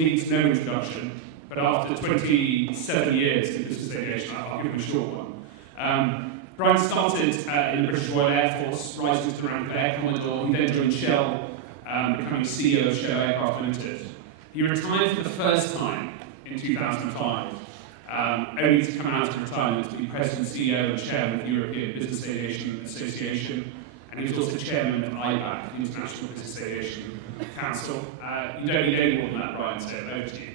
needs no introduction, but after 27 years in business aviation, I'll give him a short one. Brian started in the British Royal Air Force, rising to the rank of Air Commodore. He then joined Shell, becoming CEO of Shell Aircraft Limited. He retired for the first time in 2005, only to come out of retirement to be President, CEO, and Chairman of the European Business Aviation Association, and he was also Chairman of EBAA, the International Business Aviation Council. You don't need any more than that, Brian, so over to you.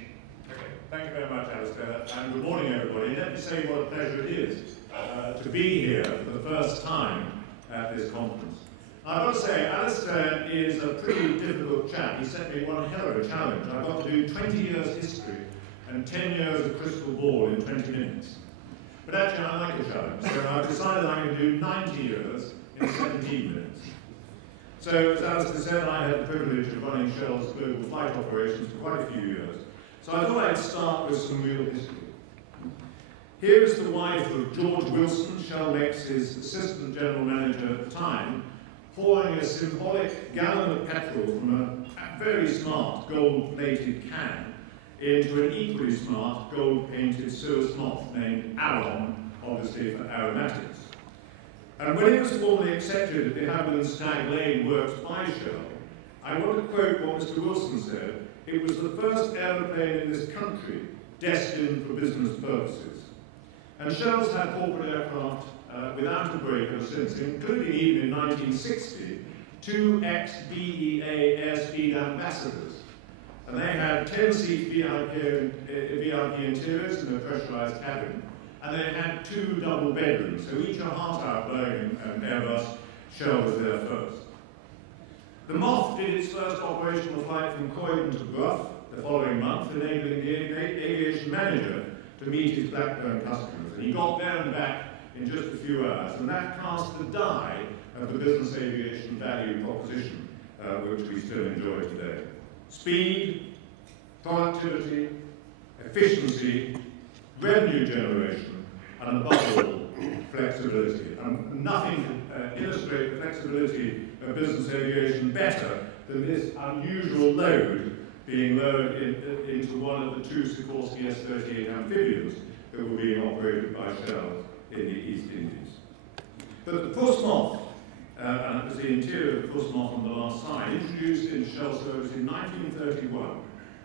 Okay, thank you very much, Alistair, and good morning, everybody. Let me say what a pleasure it is to be here for the first time at this conference. I've got to say, Alistair is a pretty difficult chap. He set me one hell of a challenge. I've got to do 20 years history and 10 years of crystal ball in 20 minutes. But actually, I like a challenge, so I've decided I'm going to do 90 years in 17 minutes. So, as Alistair said, I had the privilege of running Shell's global flight operations for quite a few years. So I thought I'd start with some real history. Here is the wife of George Wilson, Shell-Mex's assistant general manager at the time, pouring a symbolic gallon of petrol from a very smart gold-plated can into an equally smart gold-painted Suez moth named Aron, obviously for aromatics. And when it was formally accepted at the Havilland Stag Lane works by Shell, I want to quote what Mr. Wilson said: "It was the first aeroplane in this country destined for business purposes." And Shell's had corporate aircraft without a break ever since, including even in 1960, 2 ex-EBAA airspeed ambassadors. And they had 10-seat VIP interiors in a pressurized cabin, and they had 2 double bedrooms, so each a heart-out Boeing and Airbus. Shell was there first. The Moth did its first operational flight from Croydon to Brough the following month, enabling the aviation manager to meet his Blackburn customers. And he got there and back in just a few hours, and that cast the die of the business aviation value proposition, which we still enjoy today. Speed, productivity, efficiency, revenue generation, and above all, flexibility. And nothing can illustrate the flexibility of business aviation better than this unusual load being lowered into one of the 2 Sikorsky S-38 amphibians that were being operated by Shell in the East Indies. But the Puss Moth, and it was the interior of the Puss Moth on the last slide, introduced in Shell service in 1931,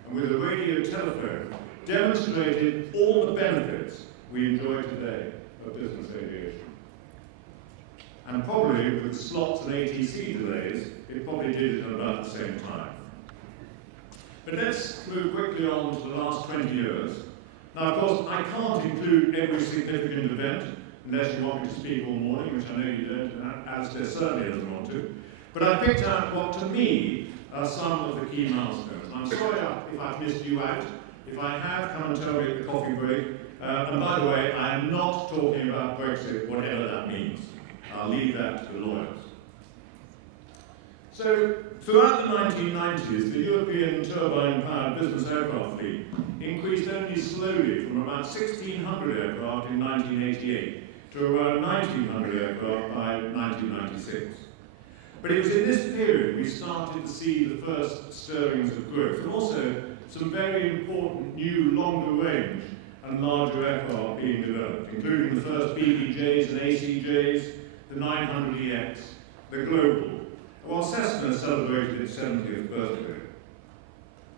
and with a radio telephone, demonstrated all the benefits we enjoy today of business aviation. And probably with slots and ATC delays, it probably did it at about the same time. But let's move quickly on to the last 20 years. Now, of course, I can't include every significant event, unless you want me to speak all morning, which I know you don't, and Alistair certainly doesn't want to. But I picked out what, to me, are some of the key milestones. And I'm sorry if I've missed you out. If I have, come and tell me at the coffee break. And by the way, I am not talking about Brexit, whatever that means. I'll leave that to the lawyers. So, throughout the 1990s, the European turbine-powered business aircraft fleet increased only slowly from about 1,600 aircraft in 1988 to around 1,900 aircraft by 1996. But it was in this period we started to see the first stirrings of growth, and also some very important new longer range and larger aircraft being developed, including the first BBJs and ACJs, the 900EX, the Global, while Cessna celebrated its 70th birthday.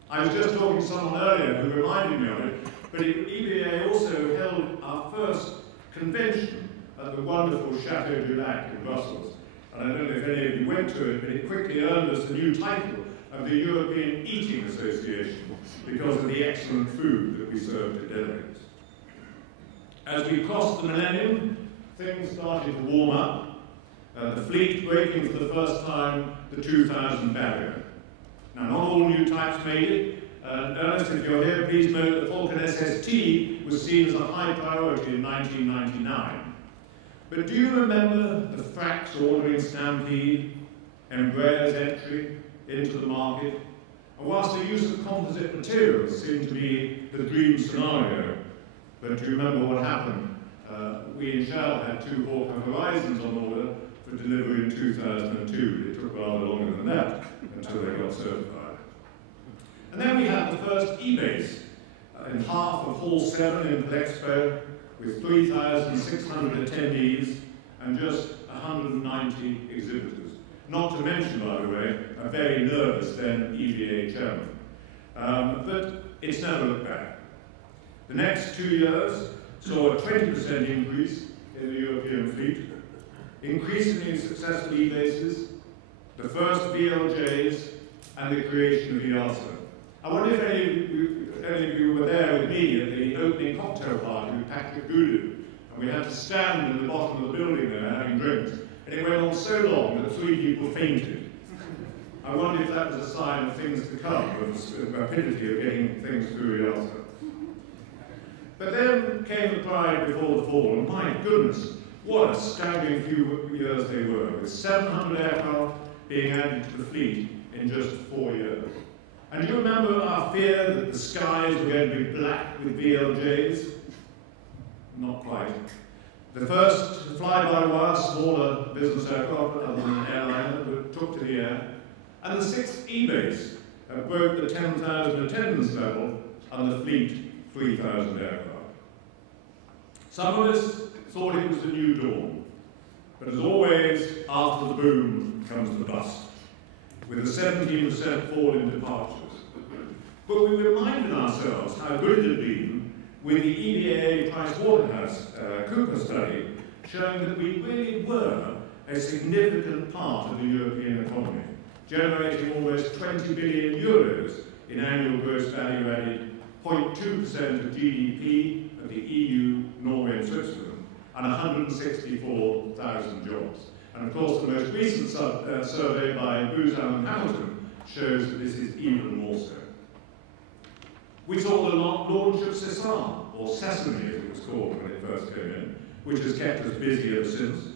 I was just talking to someone earlier who reminded me of it, but EBAA also held our first convention at the wonderful Chateau du Lac in Brussels. And I don't know if any of you went to it, but it quickly earned us the new title of the European Eating Association because of the excellent food that we served to delegates. As we crossed the millennium, things started to warm up. The fleet breaking for the first time the 2000 barrier. Now, not all new types made it. Ernest, if you're here, please know that the Falcon SST was seen as a high priority in 1999. But do you remember the Frax ordering stampede, Embraer's entry into the market? And whilst the use of composite materials seemed to be the dream scenario, but do you remember what happened? We in Shell had 2 Hawker Horizons on order for delivery in 2002. It took rather longer than that until they got certified. And then we had the first EBAA in half of Hall 7 in Expo, with 3,600 attendees and just 190 exhibitors. Not to mention, by the way, a very nervous then EBAA chairman. But it's never looked back. The next 2 years saw a 20% increase in the European fleet, increasingly successful EBAAs, the first VLJs, and the creation of EASA. I wonder if any of you were there with me at the opening cocktail party with Patrick Goudou, and we had to stand in the bottom of the building there having drinks, and it went on so long that 3 people fainted. I wonder if that was a sign of things to come, of the rapidity of getting things through EASA. But then came the pride before the fall, and my goodness, what a staggering few years they were, with 700 aircraft being added to the fleet in just 4 years. And do you remember our fear that the skies were going to be black with VLJs? Not quite. The first fly-by-wire, smaller business aircraft, other than an airliner, that took to the air. And the 6th EBAA broke the 10,000 attendance level, and the fleet 3,000 aircraft. Some of us thought it was the new dawn, but as always, after the boom comes the bust, with a 17% fall in departures. But we reminded ourselves how good it had been with the EBAA PricewaterhouseCoopers study, showing that we really were a significant part of the European economy, generating almost 20 billion euros in annual gross value added, 0.2% of GDP of the EU, Norway and Switzerland, and 164,000 jobs. And of course, the most recent survey by Booz Allen Hamilton shows that this is even more so. We saw the launch of Sesame, or Sesame as it was called when it first came in, which has kept us busy ever since.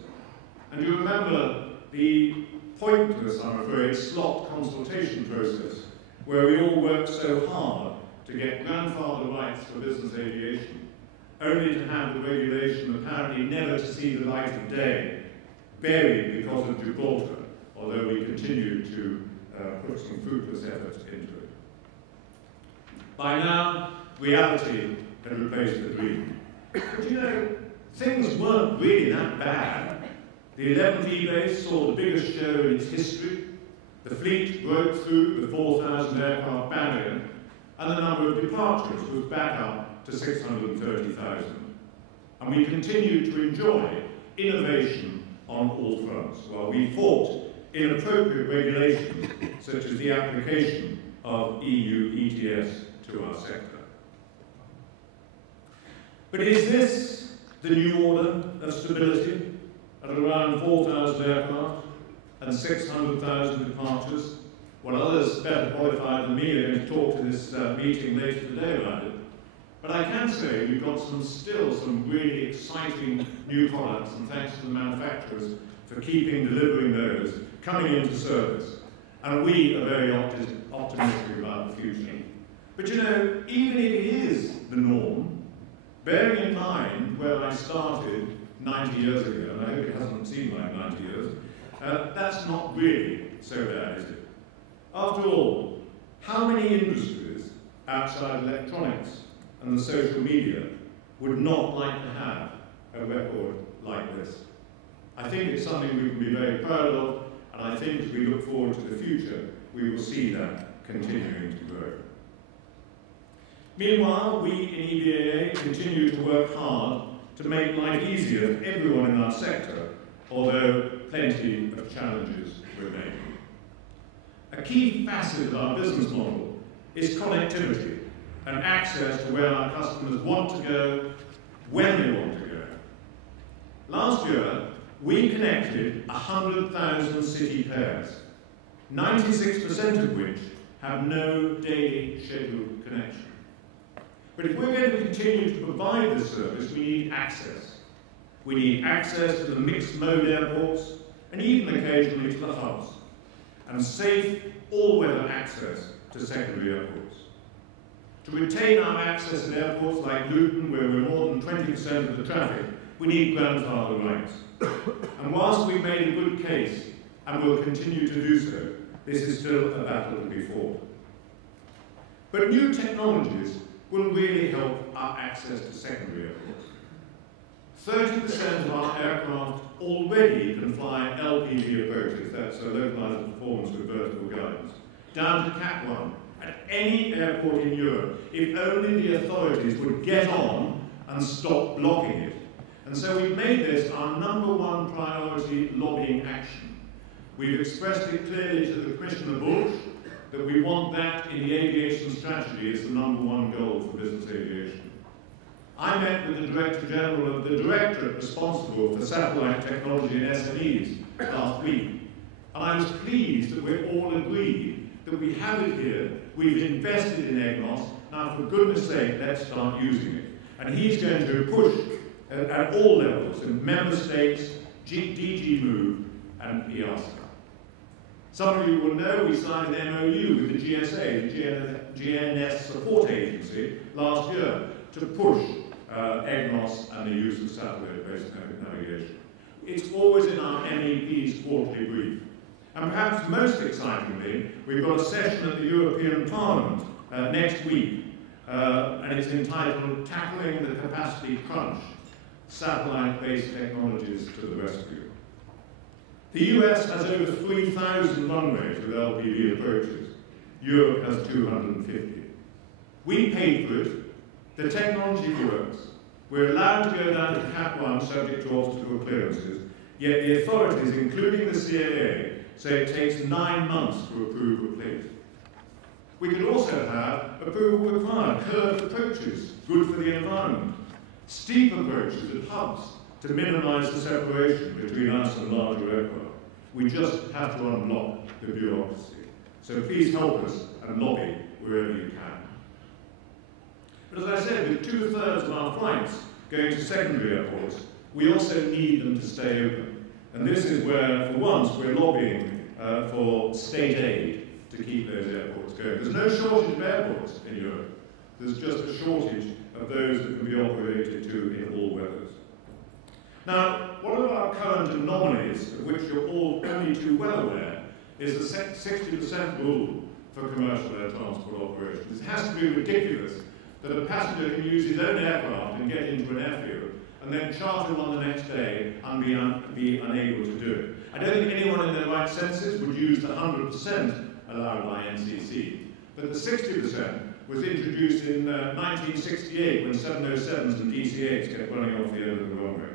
And you remember the pointless, I'm afraid, slot consultation process, where we all worked so hard to get grandfather rights for business aviation, only to have the regulation apparently never to see the light of day, buried because of Gibraltar, although we continued to put some fruitless effort into it. By now, reality had replaced the dream. But you know, things weren't really that bad. The 11th EBAA saw the biggest show in its history. The fleet broke through the 4,000 aircraft barrier, and the number of departures was back up to 630,000. And we continued to enjoy innovation on all fronts, while we fought inappropriate regulations, such as the application of EU ETS to our sector. But is this the new order of stability at around 4,000 aircraft and 600,000 departures? Well, others better qualified than me are going to talk to this meeting later today about it. But I can say we've got still some really exciting new products, and thanks to the manufacturers for delivering those, coming into service. And we are very optimistic about the future. But you know, even if it is the norm, bearing in mind where I started 90 years ago, and I hope it hasn't seemed like 90 years, that's not really so bad, is it? After all, how many industries outside electronics and the social media would not like to have a record like this? I think it's something we can be very proud of, and I think as we look forward to the future, we will see that continuing to grow. Meanwhile, we in EBAA continue to work hard to make life easier for everyone in our sector, although plenty of challenges remain. A key facet of our business model is connectivity and access to where our customers want to go, when they want to go. Last year, we connected 100,000 city pairs, 96% of which have no daily scheduled connection. But if we're going to continue to provide this service, we need access. We need access to the mixed mode airports, and even occasionally to the hubs, and safe, all-weather access to secondary airports. To retain our access at airports like Luton, where we're more than 20% of the traffic, we need grandfather rights. And whilst we've made a good case, and will continue to do so, this is still a battle to be fought. But new technologies will really help our access to secondary airports. 30% of our aircraft already can fly LPV approaches, that's a localized performance with vertical guidance, down to Cat 1 at any airport in Europe, if only the authorities would get on and stop blocking it. And so we've made this our #1 priority lobbying action. We've expressed it clearly to the Commissioner Bulc that we want that in the aviation strategy as the #1 goal for business aviation. I met with the Director General of the Directorate responsible for satellite technology and SMEs last week, and I was pleased that we're all agreed that we have it here, we've invested in EGNOS, now for goodness sake, let's start using it. And he's going to push at all levels, in Member States, DG Move, and EASA. Some of you will know we signed an MOU with the GSA, the GNS Support Agency, last year to push EGNOS and the use of satellite-based navigation. It's always in our MEP's quarterly brief. And perhaps most excitingly, we've got a session at the European Parliament next week, and it's entitled Tackling the Capacity Crunch, Satellite-Based Technologies to the Rescue. The US has over 3,000 runways with LPV approaches. Europe has 250. We paid for it. The technology works. We're allowed to go down to Cat 1 subject to obstacle clearances, yet the authorities, including the CAA, say it takes 9 months to approve a plate. We could also have approval required, curved approaches, good for the environment, steep approaches at hubs to minimise the separation between us and larger aircraft. We just have to unblock the bureaucracy. So please help us and lobby wherever you can. But as I said, with 2/3 of our flights going to secondary airports, we also need them to stay open. And this is where, for once, we're lobbying for state aid to keep those airports going. There's no shortage of airports in Europe. There's just a shortage of those that can be operated to in all weathers. Now, one of our current anomalies, of which you're all only too well aware, is the 60% rule for commercial air transport operations. It has to be ridiculous that a passenger can use his own aircraft and get into an airfield and then charter one the next day and be unable to do it. I don't think anyone in their right senses would use the 100% allowed by NCC, but the 60% was introduced in 1968 when 707s and DC-8s kept running off the end of the runway.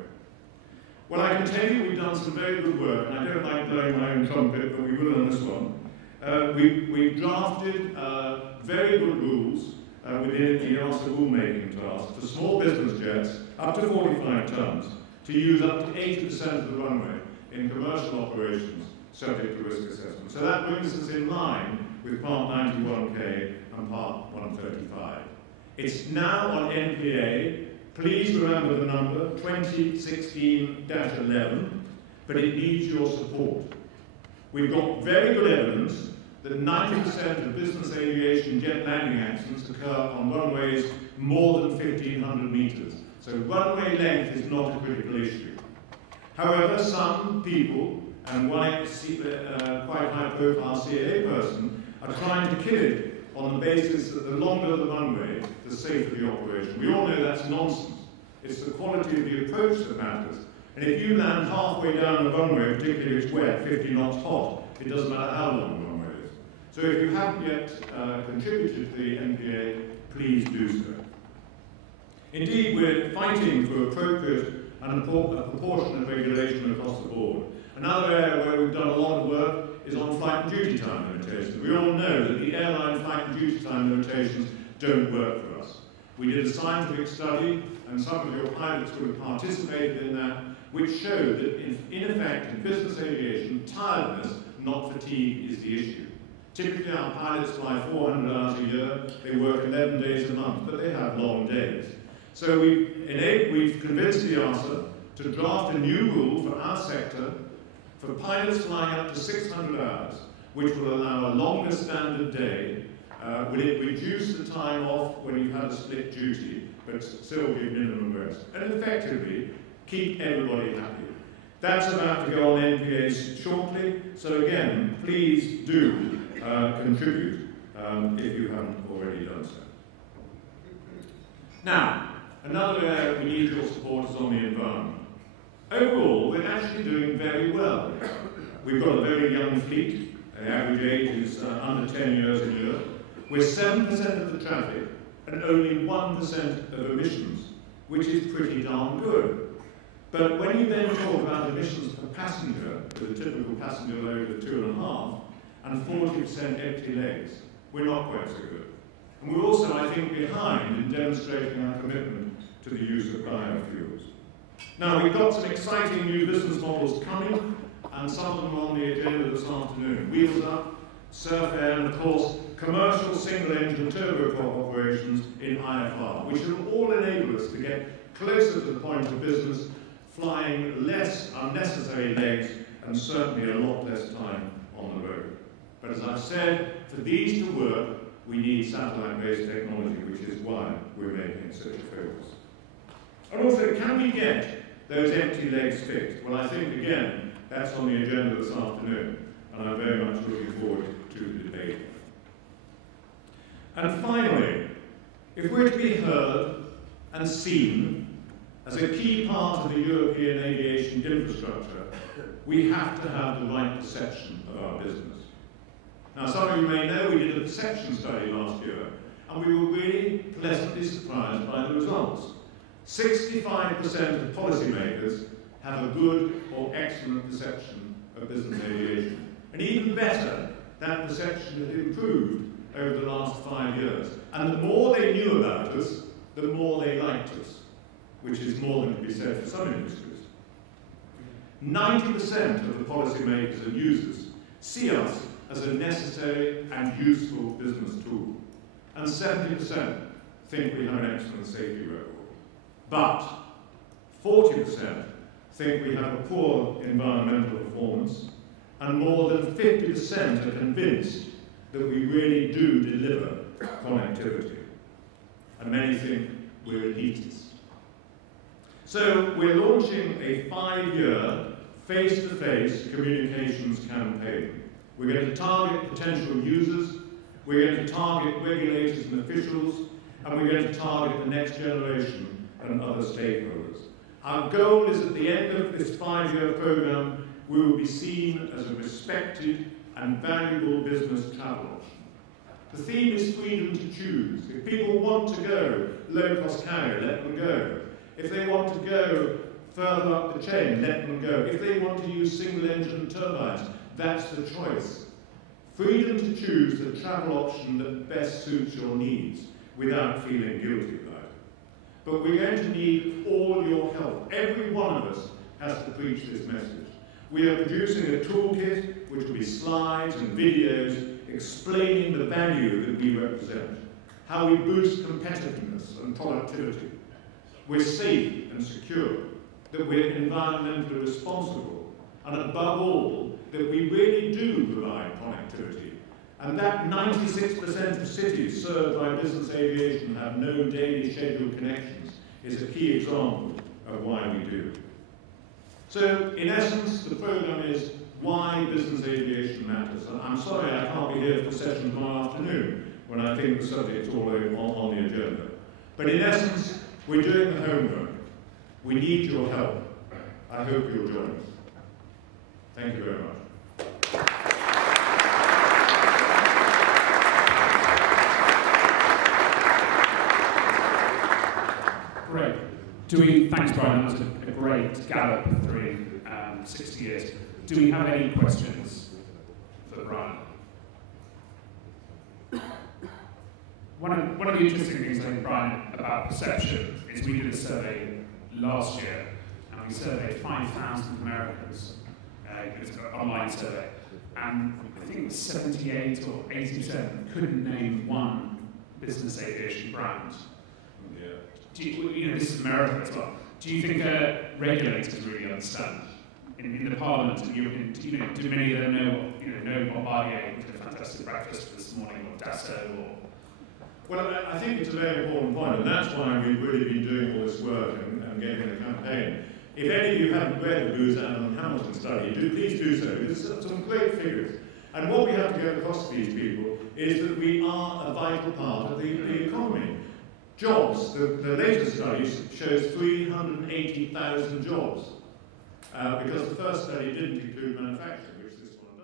Well, I can tell you we've done some very good work, and I don't like blowing my own trumpet, but we will on this one. We've drafted very good rules within the EASA rulemaking task for small business jets up to 45 tons to use up to 80% of the runway in commercial operations subject to risk assessment. So that brings us in line with Part 91K and Part 135. It's now on NPA. Please remember the number, 2016-11, but it needs your support. We've got very good evidence that 90% of business aviation jet landing accidents occur on runways more than 1,500 meters. So runway length is not a critical issue. However, some people, and one quite high-profile CAA person, are trying to kill it on the basis that the longer the runway, the safer the operation. We all know that's nonsense. It's the quality of the approach that matters. And if you land halfway down the runway, particularly if it's wet, 50 knots hot, it doesn't matter how long the runway is. So if you haven't yet contributed to the NPA, please do so. Indeed, we're fighting for appropriate and proportionate regulation across the board. Another area where we've done a lot of work is on flight and duty time limitations. We all know that the airline flight and duty time limitations don't work for us. We did a scientific study, and some of your pilots would have participated in that, which showed that in effect, in business aviation, tiredness, not fatigue, is the issue. Typically, our pilots fly 400 hours a year, they work 11 days a month, but they have long days. So we've convinced the EASA to draft a new rule for our sector for pilots flying up to 600 hours, which will allow a longer standard day. Will it reduce the time off when you've had a split duty, but still give minimum rest? And effectively, keep everybody happy. That's about to go on NPAs shortly, so again, please do contribute if you haven't already done so. Now, another area we need your support is on the environment. Overall, we're actually doing very well. We've got a very young fleet. The average age is under 10 years in Europe. We're 7% of the traffic and only 1% of emissions, which is pretty darn good. But when you then talk about emissions per passenger, with a typical passenger load of 2.5 and 40% empty legs, we're not quite so good. And we're also, I think, behind in demonstrating our commitment to the use of biofuels. Now, we've got some exciting new business models coming, and some of them are on the agenda this afternoon. Wheels Up, Surf Air, and of course, commercial single-engine turboprop operations in IFR, which will all enable us to get closer to the point of business, flying less unnecessary legs, and certainly a lot less time on the road. But as I've said, for these to work, we need satellite-based technology, which is why we're making such a focus. And also, can we get those empty legs fixed? Well, I think, again, that's on the agenda this afternoon, and I'm very much looking forward to the debate. And finally, if we're to be heard and seen as a key part of the European aviation infrastructure, we have to have the right perception of our business. Now, some of you may know we did a perception study last year, and we were really pleasantly surprised by the results. 65% of policymakers have a good or excellent perception of business aviation. And even better, that perception has improved over the last 5 years. And the more they knew about us, the more they liked us, which is more than can be said for some industries. 90% of the policymakers and users see us as a necessary and useful business tool. And 70% think we have an excellent safety record. But 40% think we have a poor environmental performance, and more than 50% are convinced that we really do deliver connectivity. And many think we're elitist. So we're launching a 5-year face-to-face communications campaign. We're going to target potential users, we're going to target regulators and officials, and we're going to target the next generation and other stakeholders. Our goal is at the end of this 5-year program, we will be seen as a respected and valuable business travel option. The theme is freedom to choose. If people want to go low-cost carrier, let them go. If they want to go further up the chain, let them go. If they want to use single-engine turbines, that's the choice. Freedom to choose the travel option that best suits your needs without feeling guilty about it. But we're going to need all your help. Every one of us has to preach this message. We are producing a toolkit which will be slides and videos explaining the value that we represent, how we boost competitiveness and productivity. We're safe and secure, that we're environmentally responsible, and above all, that we really do provide connectivity, and that 96% of cities served by business aviation have no daily scheduled connections is a key example of why we do. So, in essence, the program is why business aviation matters. And I'm sorry I can't be here for the session tomorrow afternoon, when I think the subject's all on the agenda. But in essence, we're doing the homework. We need your help. I hope you'll join us. Thank you very much. Great. Thanks, Brian. That was a great gallop through 60 years. Do we have any questions for Brian? One of the interesting things, I think, Brian, about perception is we did a survey last year, and we surveyed 5,000 Americans. It was an online survey, and I think it was 78 or 80% couldn't name one business aviation brand. Yeah. This is America as well. Do you think regulators really understand? In the Parliament and European, do many of them know Bombardier, who did a fantastic breakfast this morning, or Dassault, or? Well, I think it's a very important point, and that's why we've really been doing all this work and getting the campaign. If any of you haven't read the Booz Allen and Hamilton study, please do so. There's some great figures. And what we have to get across to these people is that we are a vital part of the economy. Jobs, the latest study shows 380,000 jobs, because the first study didn't include manufacturing, which this one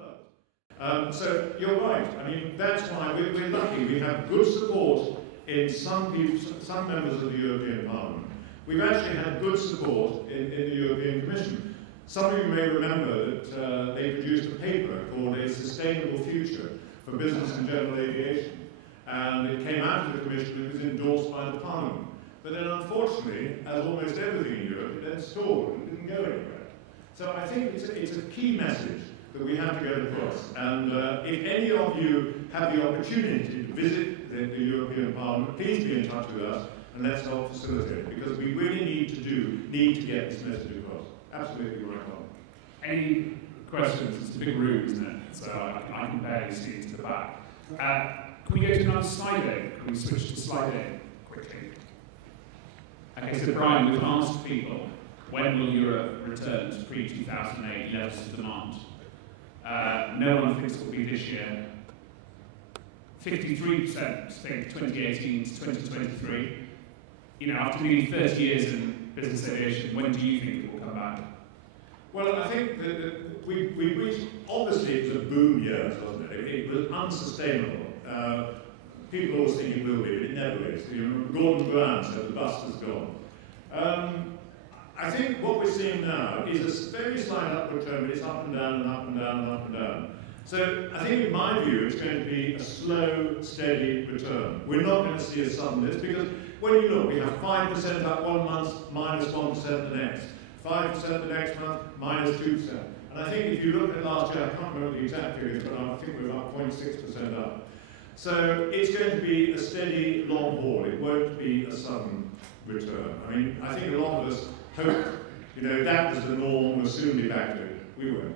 does. So you're right. I mean, that's why we're lucky. We have good support in some members of the European Parliament. We've actually had good support in the European Commission. Some of you may remember that they produced a paper called A Sustainable Future for Business and General Aviation. And it came out of the Commission and it was endorsed by the Parliament. But then unfortunately, as almost everything in Europe, it then stalled and didn't go anywhere. So I think it's a key message that we have to get across. And if any of you have the opportunity to visit the European Parliament, please be in touch with us and let's help facilitate it, because we really need to get this message across. Absolutely right on. Any questions? It's a big room, isn't it? So I can barely see into the back. Can we go to another slide A? Can we switch to slide A quickly? Okay, so Brian, we've asked people, when will Europe return to pre-2008 levels of demand? No one thinks it will be this year. 53% think 2018 to 2023. You know, after nearly 30 years in business aviation, when do you think it will come back? Well, I think that we reached, obviously it was a boom year, wasn't it? It was unsustainable. People always think it will be, but it never is. You know, Gordon Brown said the bust is gone. I think what we're seeing now is a very slight upward trend, but it's up and down and up and down and up and down. So I think in my view it's going to be a slow, steady return. We're not going to see a sudden this, because when you look, we have 5% up one month, minus 1% the next. 5% the next month, minus 2%. And I think if you look at last year, I can't remember the exact figures, but I think we're about 0.6% up. So it's going to be a steady, long haul. It won't be a sudden return. I mean, I think a lot of us hope, you know, that was the norm, we'll soon be back to it. We won't.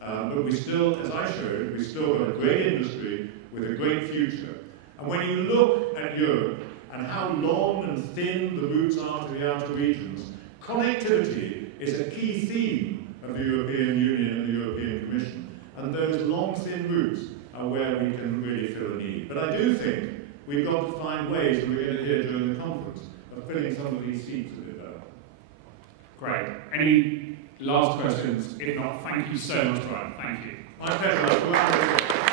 But we still, as I showed, we still got a great industry with a great future. And when you look at Europe and how long and thin the routes are to the outer regions, connectivity is a key theme of the European Union and the European Commission. And those long, thin routes are where we can really fill a need. But I do think we've got to find ways, and we're going to hear during the conference, of filling some of these seats a bit better. Great. Any last questions? If not, thank you so much, Brian. Thank you. My pleasure.